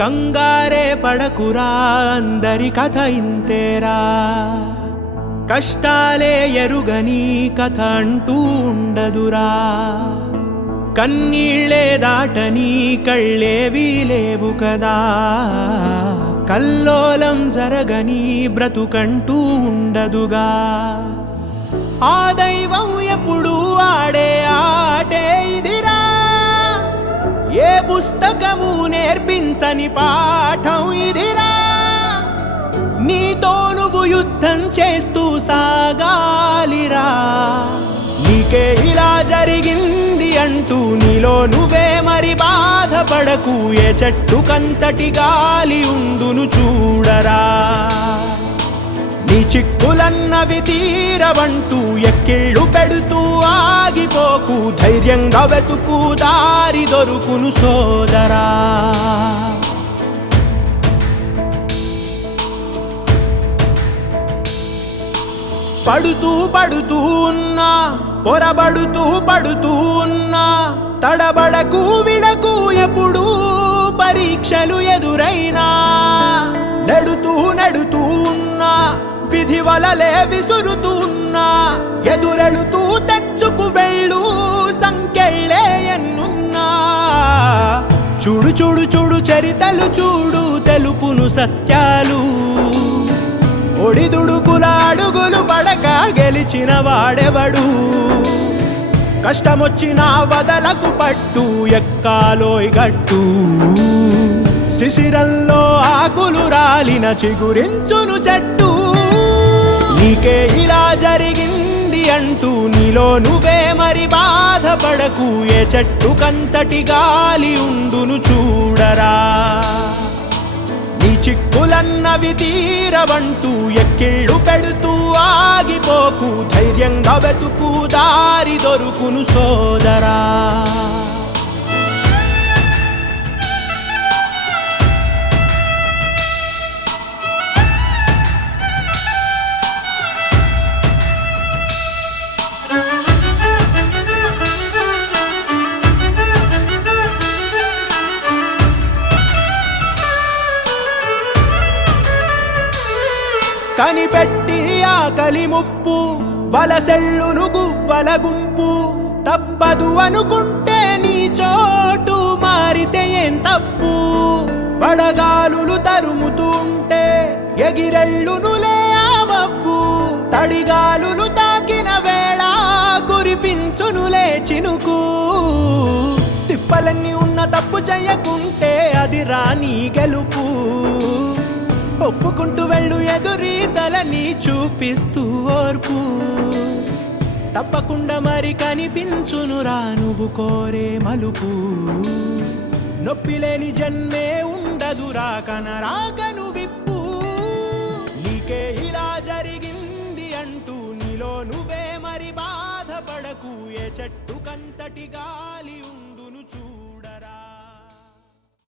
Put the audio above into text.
కంగారే పడకురా, అందరి కథ ఇంతేరా. కష్టాలే ఎరుగని కథ అంటూ ఉండదురా. కన్నీళ్ళే దాటని కళ్ళేవీ లేవు కదా. కల్లోలం జరగని బ్రతుకంటూ ఉండదుగా. ఆ దైవం ఎప్పుడు ఆడే ఆటే ఇదిరా. ఏ పుస్తకము నేర్పించని పాఠం ఇదిరా. నీతో నువ్వు యుద్ధం చేస్తూ సాగాలిరా. నీకే ఇలా జరిగింది అంటూ నీలో నువ్వే మరి బాధపడకు. ఏ చెట్టుకంతటి గాలి ఉండును చూడరా. నీ చిక్కులన్నవి తీరవంటూ ఎక్కిళ్ళు పెడుతూ ఆగిపోకు. ధైర్యంగా వెతుకు, దారి దొరుకును సోదరా. పడుతూ పడుతూ ఉన్నా, పొరబడుతూ పడుతూ ఉన్నా, తడబడకు విడకు ఎప్పుడు పరీక్షలు ఎదురైనా. నెడుతూ నెడుతూ ఉన్నా, విధి వలలే విసురుతూ ఉన్నా, ఎదురెళుతూ తెంచుకు వెళ్ళు సంకెళ్ళే ఎన్నున్నా. చూడు చూడు చూడు చరితలు చూడు, తెలుపును సత్యాలు. ఒడిదుడుకుల అడుగులు పడక గెలిచిన వాడెవడు. కష్టమొచ్చిన వదలకు పట్టు, ఎక్కాలోయ్ గట్టు. శిశిరంలో ఆకులు రాలిన చిగురించును చెట్టు. నీకే ఇలా జరిగింది అంటూ నీలో నువ్వే మరి బాధపడకు. ఏ చెట్టుకంతటి గాలి ఉండును చూడరా. నీ చిక్కులన్నవి తీరవంటూ ఎక్కిళ్ళు పెడుతూ ఆగిపోకు. ధైర్యంగా వెతుకు, దారి దొరుకును సోదరా. కనిపెట్టి ఆకలి ముప్పు, వలసెళ్ళును గువ్వల గుంపు. తప్పదు అనుకుంటే నీ చోటు మారితే ఏం తప్పు. వడగాలులు తరుముతూ ఉంటే ఎగిరెళ్ళునులే ఆ మబ్బు. తడిగాలులు తాకిన వేళ కురిపించునులే చినుకు. తిప్పలన్నీ ఉన్న తప్పు చెయ్యకుంటే అది రాని గెలుపు. ఒప్పుకుంటూ వెళ్ళు ఎదురీతలని చూపిస్తూ ఓర్పు. తప్పకుండా మరి కనిపించునురా నువ్వు కోరే మలుపు. నొప్పిలేని జన్మే ఉండదురా, కనరాకను విప్పు. నీకే ఇలా జరిగింది అంటూ నీలో నువ్వే మరి బాధపడకు. ఏ చెట్టుకంతటి గాలి